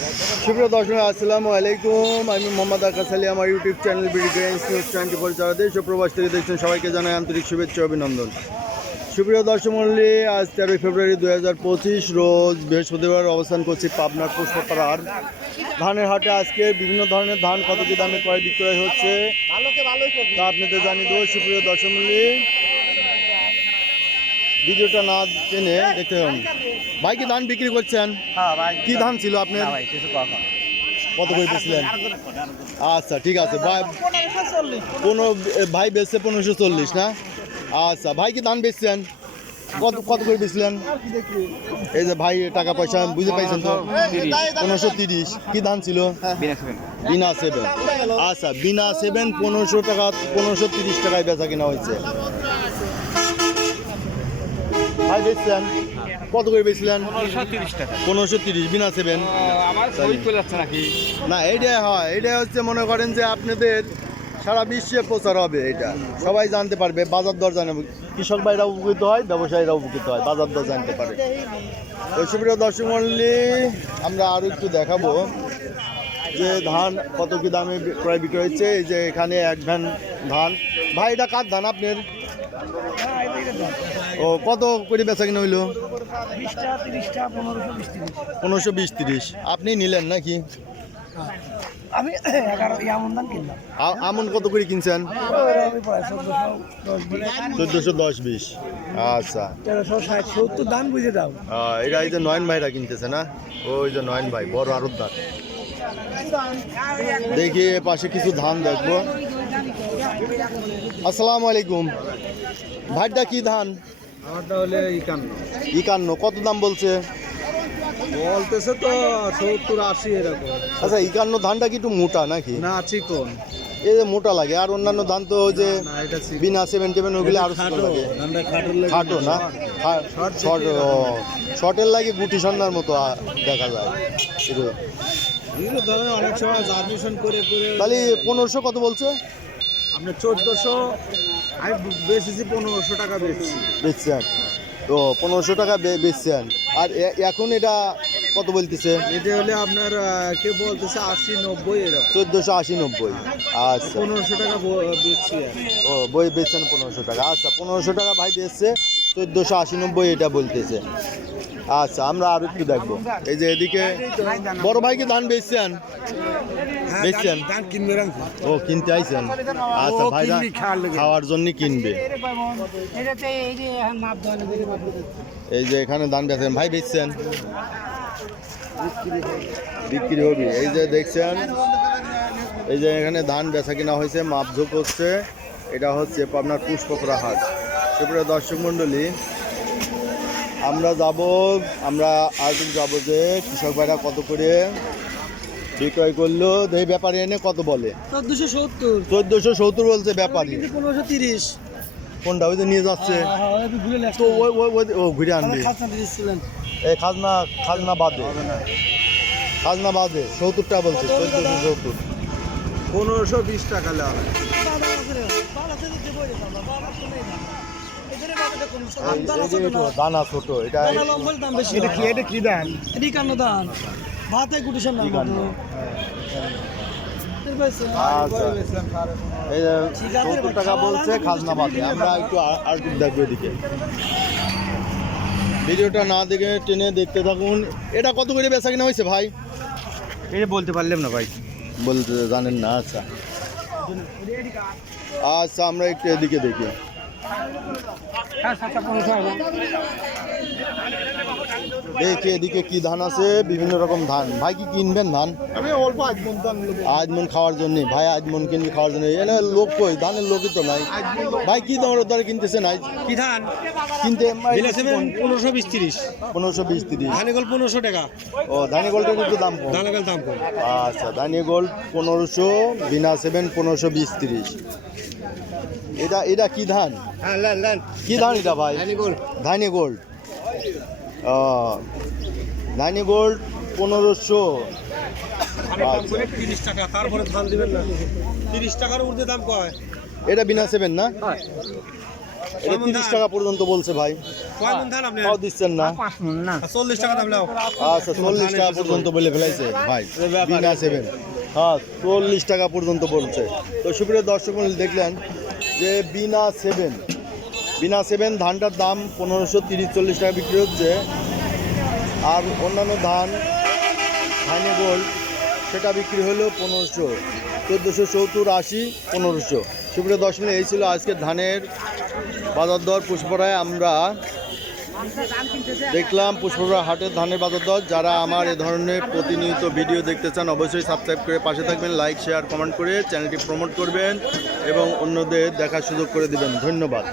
সুপ্রিয় দর্শক, আসসালামু আলাইকুম। আমি মোহাম্মদ আকাশ আলী। আমার ইউটিউব চ্যানেল বিডিগ্রেন্স নিউজ 24 যারা দেশ ও প্রবাস থেকে দেখছেন সবাইকে জানাই আন্তরিক শুভেচ্ছা অভিনন্দন। সুপ্রিয় দর্শক মণ্ডলী, আজ 13 ফেব্রুয়ারি 2025 রোজ বৃহস্পতিবার অবস্থান করছি পাবনার পুষ্পপাড়ার ধানের হাটে। আজকে বিভিন্ন ধরনের ধান কত কি দামে ক্রয় বিক্রয় হচ্ছে তা আপনাদের জানিয়ে দেবো। সুপ্রিয় দর্শক মণ্ডলী, ভিডিওটা না টেনে দেখতে হবে। ভাই কি ধান বিক্রি করছেন? কি ধান ছিল আপনার? কত করে বেচলেন? আচ্ছা, ঠিক আছে ভাই। ভাই বেচছে 1540 না? আচ্ছা, ভাই কি ধান বেচছেন? কত করে বেচলেন? এই যে ভাই টাকা পয়সা বুঝে পাইছেন তো? 1530। কি ধান ছিল? বিনা 7। আচ্ছা, বিনা 7 1500 টাকা, 1530 টাকায় বেচা কিনা হয়েছে। ভাই বেচছেন কত করে বেচলেন? 1530 বিনা 7। না, এইটাই হয়। এইটাই হচ্ছে, মনে করেন যে আপনাদের সারা বিশ্বে প্রচার হবে, এটা সবাই জানতে পারবে, বাজার দর জানাবে। কৃষক ভাইরা উপকৃত হয়, ব্যবসায়ীরা উপকৃত হয়, বাজার দর জানতে পারে। তো সুপ্রিয় দর্শক মণ্ডলী, আমরা আরও একটু দেখাবো যে ধান কত কি দামে ক্রয় বিক্রয় হচ্ছে। এই যে এখানে এক ভ্যান ধান। ভাই এটা কার ধান আপনার? ও, কত করে বেচা কিনা হইলো? 1520-30। আপনি নিলেন নাকি? আমি আমন কত করে কিনছেন? 1410-20। আচ্ছা, 1360-70 দাম বুঝে দাও। এটা এই যে নয়ন ভাইরা কিনতেছে না? ওই যে নয়ন ভাই বড় আড়তদার। দেখি এ পাশে কিছু ধান দেখবো। আসসালামু আলাইকুম। ভাইটা কি ধান? আমারটা হলে 51। কত দাম বলছে? বলতেছে তো 70-80 এরকম। আচ্ছা, 51 ধানটা কি একটু মোটা নাকি? না, চিকন। এই যে মোটা লাগে, আর অন্যান্য ধান তো ওই যে বিনা 7 ওগুলো আরো ছোট লাগে। খাটো না? শর্টের লাগে গুটি সন্ধ্যার মতো দেখা যায়। অনেক সময় জার্মিশন করে তাহলে 1500 কত বলছে? আপনার 1400। আমি বেচেছি 1500 টাকা বেচছি। বেচছেন তো 1500 টাকা বেচছেন। আর এখন এটা কত বলতেছে? এটা হলে আপনার কেউ বলতেছে 80-90 এরকম। 1480-90। আচ্ছা, 1500 টাকা বেচছি। ও, বই বেচছেন 1500 টাকা। আচ্ছা, 1500 টাকা ভাই বেচছে, 1480-90 এটা বলতেছে। আচ্ছা, আমরা আর একটু দেখবো। এই যে এদিকে বড় ভাই কি ধান বেচছেন? বেচছেন? ও, কিনতে আইছেন? আচ্ছা, ভাইরা খাওয়ার জন্য কিনবে। এই যে এখানে ধান বেচছেন, ভাই বেচছেন? বিক্রি হবে। এই যে দেখছেন, এই যে এখানে ধান বেচা কিনা হয়েছে, মাপঝোপ হচ্ছে। এটা হচ্ছে পাবনার পুষ্পপাড়া হাট। সুপ্রিয় দর্শক মণ্ডলী, আমরা আরেকটু যাবো যে কৃষক ভাইরা কত করে বিক্রয় করলো। এই ব্যাপারে এনে কত বলে? 1470 বলছে ব্যাপারী। 1530। কোনটা? ওই যে নিয়ে যাচ্ছে তো, ও ঘুরে আনবে। এই খাজনা বাদে 70 টাকা বলছে। 1470। 1520 টাকা লাগে। দানা ছোট। এটা কি ধান? ধান ভাতে গুটি সামনে। আচ্ছা, এই 70 টাকা বলছে খাজনা বাদে। আমরা একটু আর দেখবো এদিকে। ভিডিওটা না দেখে টেনে দেখতে থাকুন। এটা কত করে বেচা কিনা হয়েছে ভাই? এটা বলতে পারলাম না ভাই, বলতে জানেন না? আচ্ছা আচ্ছা, আমরা একটু এদিকে দেখি। দেখি এদিকে কি ধান আছে, বিভিন্ন রকম ধান। ভাই কি কিনবেন ধান? আমি অল্প আজমন খাওয়ার জন্য। ভাই আজমন কিনবে খাওয়ার জন্য। এনে লোক কই? ধানের লোকই তো নাই। ভাই কি দরে কিনতেছেন? কি ধান কিনতে 1520-30। 1520-30। ধানিগোল 1500 টাকা। ও, ধানিগোলটার একটু দাম কম। ধানিগোল দাম কম। আচ্ছা, ধানিগোল 1500, বিনা 7 1520-30। এটা কি ধান? কি ধান এটা ভাই? ধানিগোল্ড। ও, ধানিগোল্ড 1500। 30 টাকা। তারপরে ধান দিবেন না, 30 টাকার ঊর্ধ্বে দাম কয়। এটা বিনা 7 না? এটা 30 টাকা পর্যন্ত বলছে ভাই, তাও দিচ্ছেন না। 5 মণ না। আচ্ছা 40 টাকা পর্যন্ত বলে ফেলাইছে ভাই বিনা 7। হ্যাঁ 40 টাকা পর্যন্ত বলছে। তো সুপ্রিয় দর্শক মণ্ডলী দেখলেন যে বিনা 7 ধানটার দাম 1530-40 টাকা বিক্রি হচ্ছে। আর অন্যান্য ধান ধানে গোল্ড সেটা বিক্রি হলো 1500, 1470, 80, 1500। সুপ্রিয় দর্শক মণ্ডলী এই ছিল আজকে ধানের বাজার দর পুষ্পরায়। আমরা দেখলাম পুষ্পরা হাটের ধানের বাজার দর। যারা আমার এ ধরনের প্রতিনিয়ত ভিডিও দেখতে চান অবশ্যই সাবস্ক্রাইব করে পাশে থাকবেন, লাইক শেয়ার কমেন্ট করে চ্যানেলটি প্রমোট করবেন এবং অন্যদের দেখার সুযোগ করে দিবেন। ধন্যবাদ।